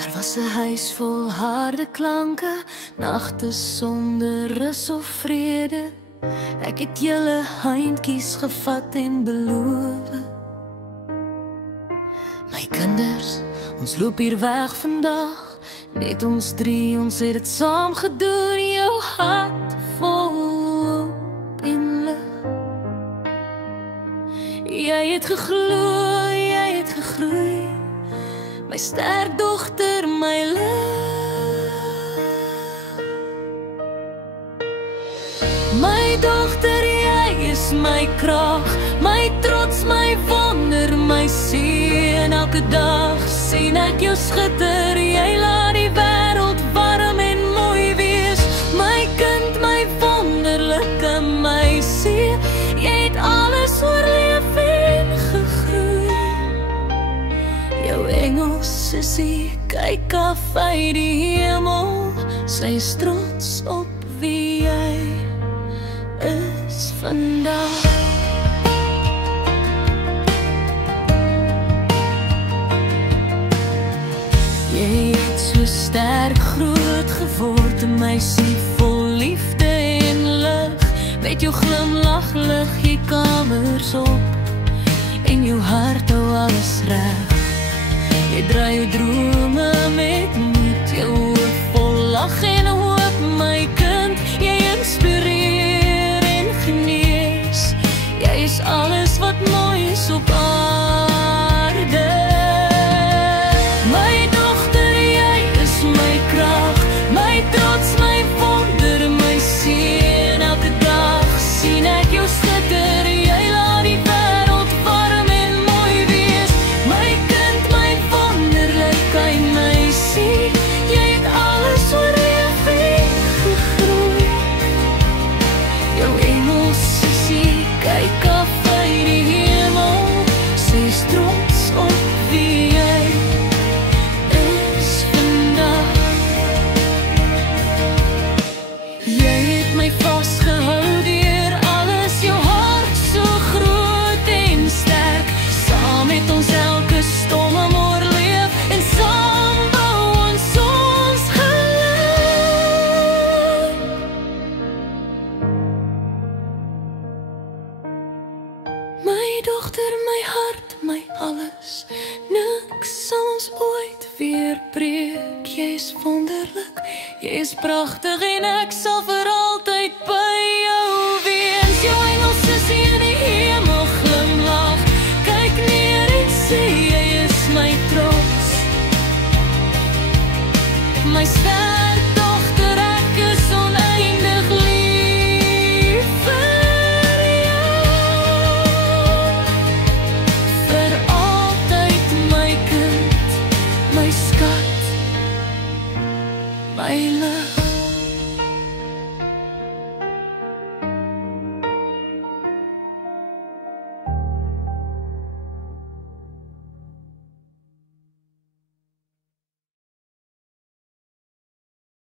Daar was 'n huis vol harde klanke, nagte sonder rus of vrede. Ek het julle handjies gevat en beloof. My kinders, ons loop hier weg vandag, net ons drie, ons het dit saam gedoen. Jou hart vol hoop en lig. Jy het geglo, jy het gegroei, my sterk dogter, my lig. My dogter, jy is my krag, my trots, my wonder, my seën. Elke dag sien ek jou skitter, jy laat die wêreld warm en mooi wees. My kind, my wonderlike meisie, jy het alles oorleef en gegroei. Jou engel sussie, kyk af uit die hemel, sy is trots op wie jy is vandag. Jy het so sterk groot geword, 'n meisie vol liefde en lig. Met jou glimlag lig jy kamers op, en jou hart hou alles reg. Jy draai jou drome met moed, jou oë vol lag en hoop, my kind. Jy inspireer en genees, jy is alles wat mooi is op aarde. My dogter, jy is my krag, my trots, my wonder, my seën. Elke dag sien ek jou skitter, jy laat die wêreld warm en mooi wees. My kind, my wonderlike meisie, jy het alles oorleef en gegroei. Jou engel sussie, kyk af uit die hemel, sy is trots op wie jy is vandag. Jy het my vasgehou deur alles, jou hart so groot en sterk. Saam met ons elke storm oorleef, en saam bou ons geluk. My dogter, my hart, my alles, niks sal ons ooit weer breek. Jy is wonderlik, jy is pragtig, en ek sal vir altyd by